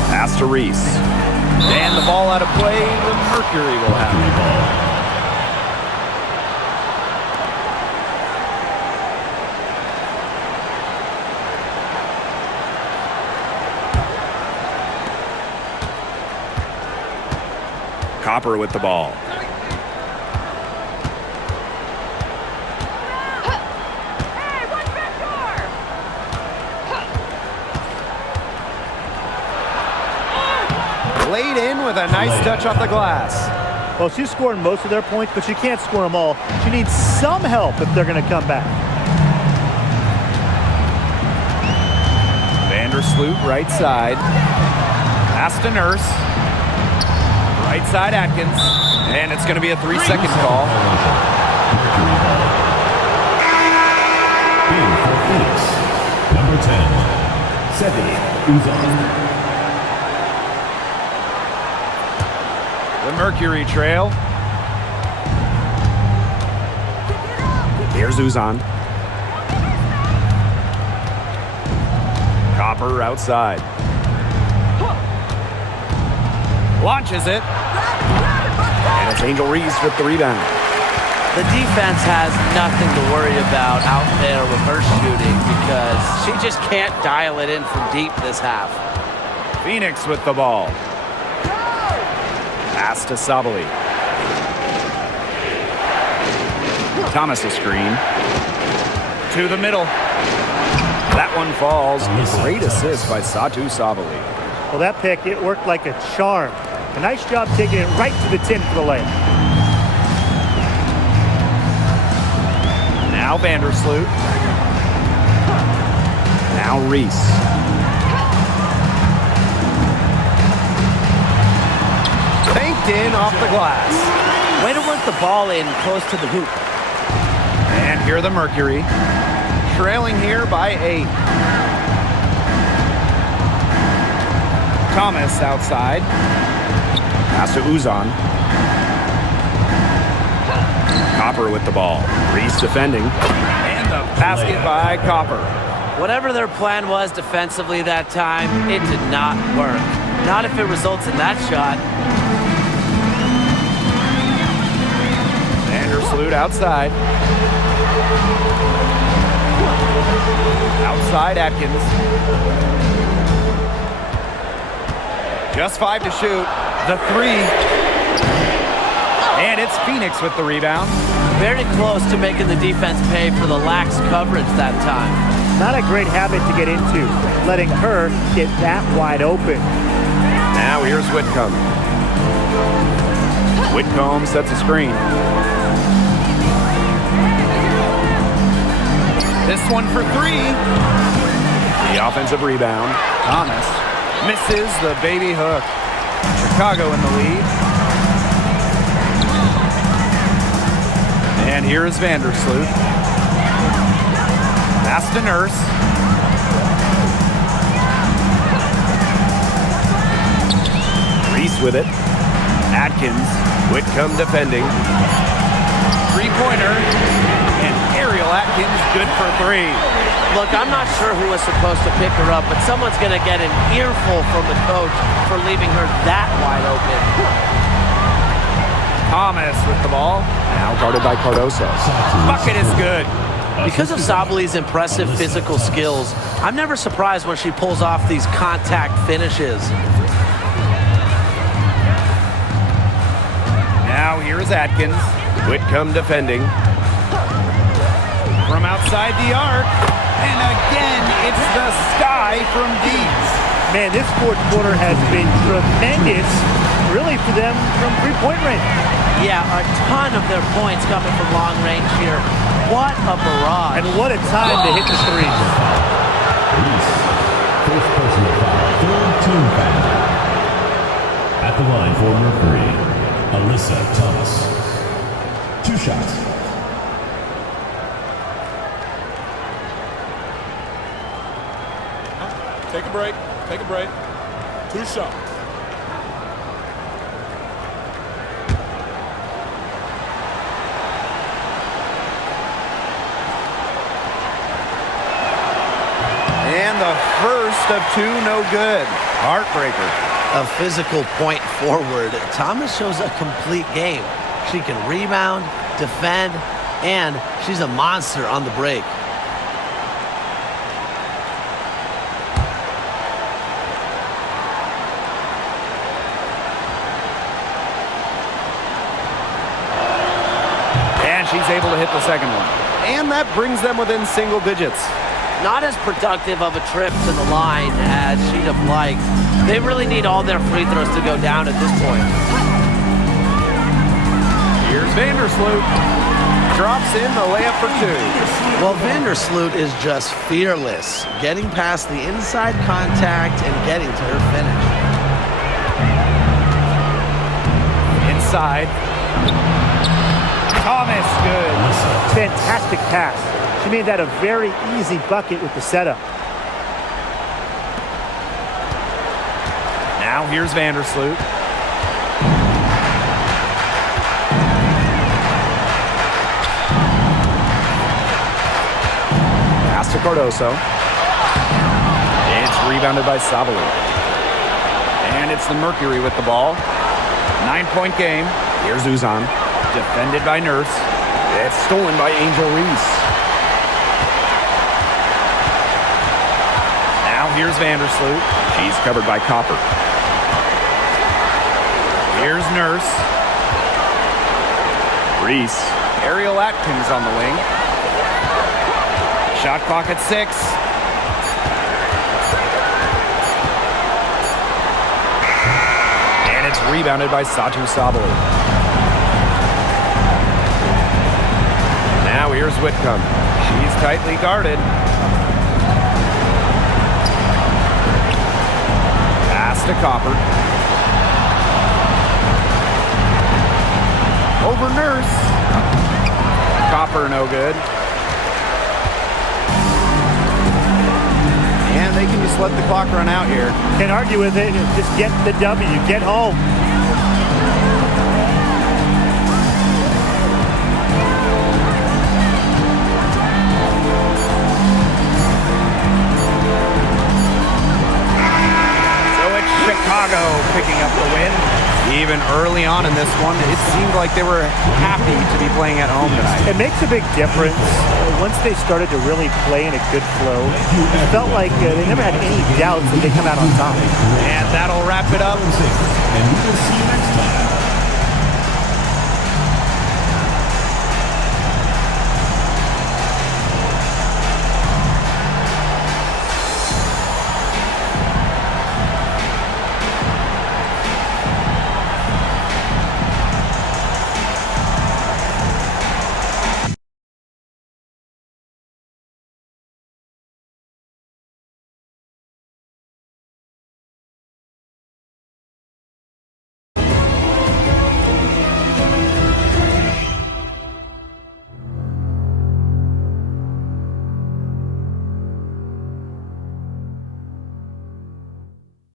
Pass to Reese. And the ball out of play, the Mercury will have it. Copper with the ball. Laid in with a nice touch off the glass. Well, she's scoring most of their points, but she can't score them all. She needs some help if they're going to come back. Vandersloot, right side. Pass to Nurse. Right side, Atkins. And it's going to be a 3-second call. In for Phoenix, number 10, Seti Uzan. The Mercury trail. Here's Uzan. Copper outside. Launches it. And it's Angel Reese with the rebound. The defense has nothing to worry about out there with her shooting because she just can't dial it in from deep this half. Phoenix with the ball. Pass to Sabali. Thomas a screen. To the middle. That one falls. Great assist by Satu Sabali. Well, that pick, it worked like a charm. A nice job taking it right to the 10 for the layup. Now Vandersloot. Now Reese. Banked in off the glass. Way to work the ball in close to the hoop. And here the Mercury. Trailing here by 8. Thomas outside. Pass to Uzan. Copper with the ball. Reese defending. And the basket by Copper. Whatever their plan was defensively that time, it did not work. Not if it results in that shot. Vandersloot outside. Outside Atkins. Just 5 to shoot. The 3. And it's Phoenix with the rebound. Very close to making the defense pay for the lax coverage that time. Not a great habit to get into, letting her get that wide open. Now here's Whitcomb. Whitcomb sets a screen. This one for 3. The offensive rebound. Thomas misses the baby hook. Chicago in the lead. And here is Vandersloot. Pass to Nurse. Reese with it. Atkins. Whitcomb defending. Three-pointer. And Ariel Atkins good for 3. Look, I'm not sure who was supposed to pick her up, but someone's going to get an earful from the coach for leaving her that wide open. Thomas with the ball. Now guarded by Cardoso. Bucket is good. Because of Sabali's impressive physical skills, I'm never surprised when she pulls off these contact finishes. Now here is Atkins. Whitcomb defending. From outside the arc. And again, it's the sky from deep. Man, this fourth quarter has been tremendous, really, for them from three-point range. Yeah, a ton of their points coming from long range here. What a barrage. And what a time to hit the threes. Reese, first personal foul, third team foul. At the line for Mercury, Alyssa Thomas. 2 shots. Take a break. Take a break. 2 shots. And the first of 2, no good. Heartbreaker. A physical point forward. Thomas shows a complete game. She can rebound, defend, and she's a monster on the break. And she's able to hit the second one. And that brings them within single digits. not as productive of a trip to the line as she'd have liked. They really need all their free throws to go down at this point. Here's Vandersloot. Drops in the layup for 2. Well, Vandersloot is just fearless, getting past the inside contact and getting to her finish. Inside. Thomas, good. Fantastic pass. She made that a very easy bucket with the setup. Now here's Vandersloot. Pass to Cardoso. It's rebounded by Savali. And it's the Mercury with the ball. 9-point game. Here's Uzan. Defended by Nurse. It's stolen by Angel Reese. Now here's Vandersloot. She's covered by Copper. Here's Nurse. Reese. Ariel Atkins on the wing. Shot clock at 6. And it's rebounded by Satu Sabali. Now here's Whitcomb. She's tightly guarded. Pass to Copper. Over Nurse. Copper no good. And they can just let the clock run out here. Can't argue with it. Just get the W. Get home. Chicago picking up the win. Even early on in this one, it seemed like they were happy to be playing at home tonight. It makes a big difference. Once they started to really play in a good flow, it felt like they never had any doubts that they come out on top. And that'll wrap it up. And we will see you next time.